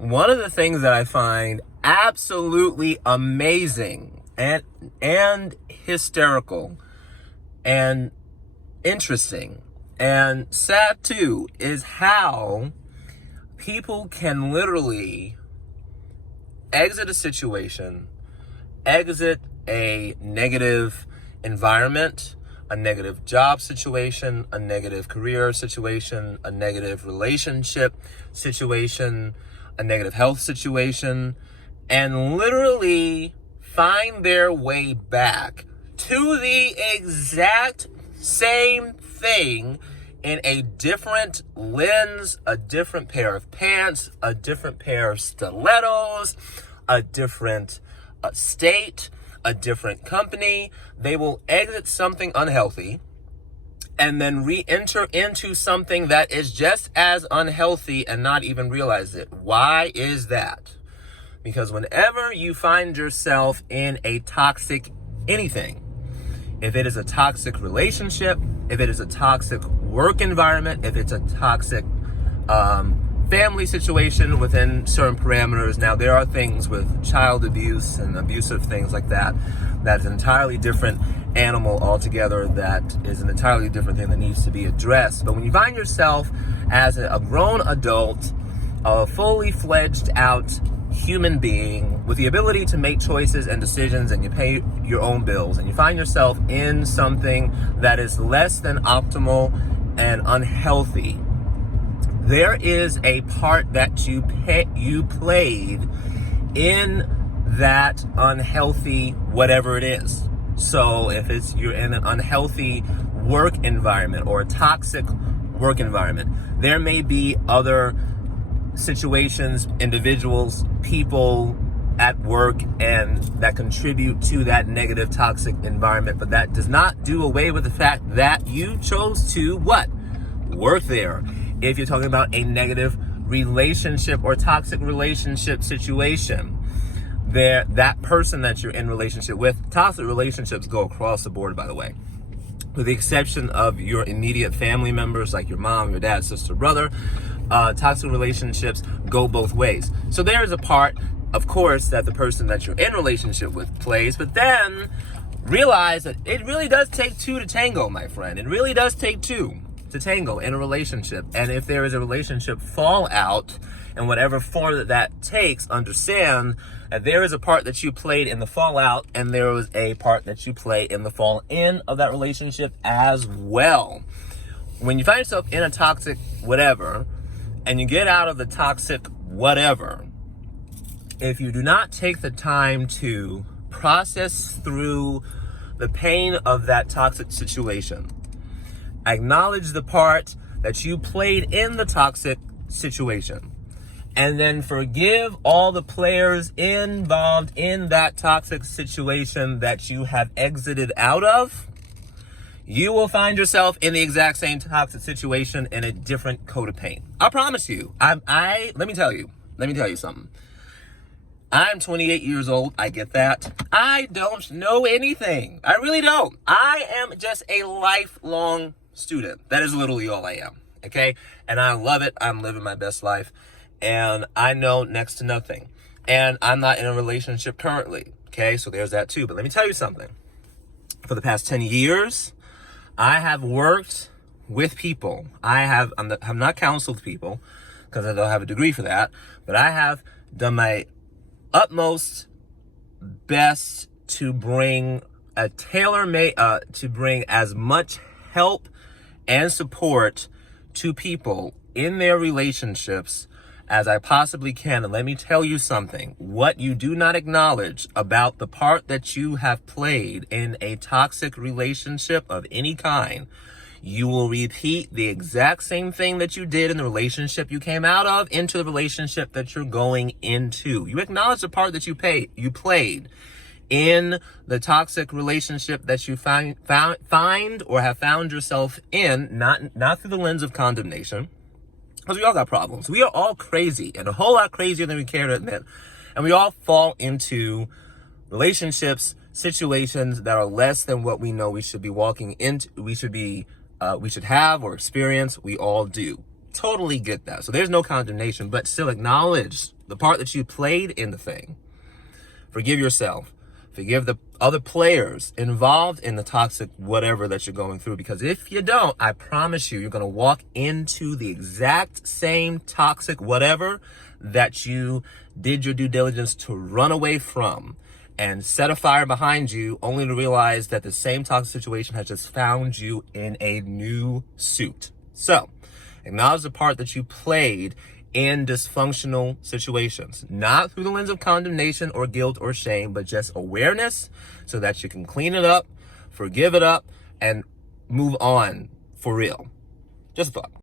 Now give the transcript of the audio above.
one of the things that I find absolutely amazing and hysterical and interesting and sad too is how people can literally exit a situation, exit a negative environment, a negative job situation, a negative career situation, a negative relationship situation, a negative health situation, and literally find their way back to the exact same thing in a different lens, a different pair of pants, a different pair of stilettos, a different state, a different company. They will exit something unhealthy and then re-enter into something that is just as unhealthy and not even realize it. Why is that? Because whenever you find yourself in a toxic anything, if it is a toxic relationship, if it is a toxic work environment, if it's a toxic family situation within certain parameters. Now, there are things with child abuse and abusive things like that. That's an entirely different animal altogether. That is an entirely different thing that needs to be addressed. But when you find yourself as a grown adult, a fully fledged out human being with the ability to make choices and decisions, and you pay your own bills, and you find yourself in something that is less than optimal and unhealthy, there is a part that you played in that unhealthy whatever it is. So if you're in an unhealthy work environment or a toxic work environment, there may be other situations, individuals, people at work and that contribute to that negative toxic environment, but that does not do away with the fact that you chose to work there. If you're talking about a negative relationship or toxic relationship situation, that person that you're in relationship with, toxic relationships go across the board, by the way, with the exception of your immediate family members like your mom, your dad, sister, brother. Toxic relationships go both ways. So there is a part, of course, that the person that you're in relationship with plays, but then realize that it really does take two to tango, my friend. It really does take two to tango in a relationship. And if there is a relationship fallout in whatever form that takes, understand that there is a part that you played in the fallout, and there was a part that you play in the fall in of that relationship as well. When you find yourself in a toxic whatever, and you get out of the toxic whatever, if you do not take the time to process through the pain of that toxic situation, acknowledge the part that you played in the toxic situation, and then forgive all the players involved in that toxic situation that you have exited out of, you will find yourself in the exact same toxic situation in a different coat of paint. I promise you. Let me tell you something. I'm 28 years old. I get that. I don't know anything. I really don't. I am just a lifelong student. That is literally all I am. Okay? And I love it. I'm living my best life. And I know next to nothing. And I'm not in a relationship currently. Okay? So there's that too. But let me tell you something. For the past 10 years, I have worked with people. I'm not counseled people because I don't have a degree for that. But I have done my utmost best to bring a tailor-made, to bring as much help and support to people in their relationships as I possibly can. And let me tell you something. What you do not acknowledge about the part that you have played in a toxic relationship of any kind, you will repeat the exact same thing that you did in the relationship you came out of into the relationship that you're going into. You acknowledge the part that you played in the toxic relationship that you find or have found yourself in, not through the lens of condemnation, because we all got problems. We are all crazy, and a whole lot crazier than we care to admit. And we all fall into relationships, situations that are less than what we know we should be walking into, we should have or experience. We all do. Totally get that. So there's no condemnation, but still acknowledge the part that you played in the thing. Forgive yourself. Forgive the other players involved in the toxic whatever that you're going through. Because if you don't, I promise you're going to walk into the exact same toxic whatever that you did your due diligence to run away from and set a fire behind you, only to realize that the same toxic situation has just found you in a new suit. So, acknowledge the part that you played in dysfunctional situations, not through the lens of condemnation or guilt or shame, but just awareness so that you can clean it up, forgive it up, and move on for real. Just a thought.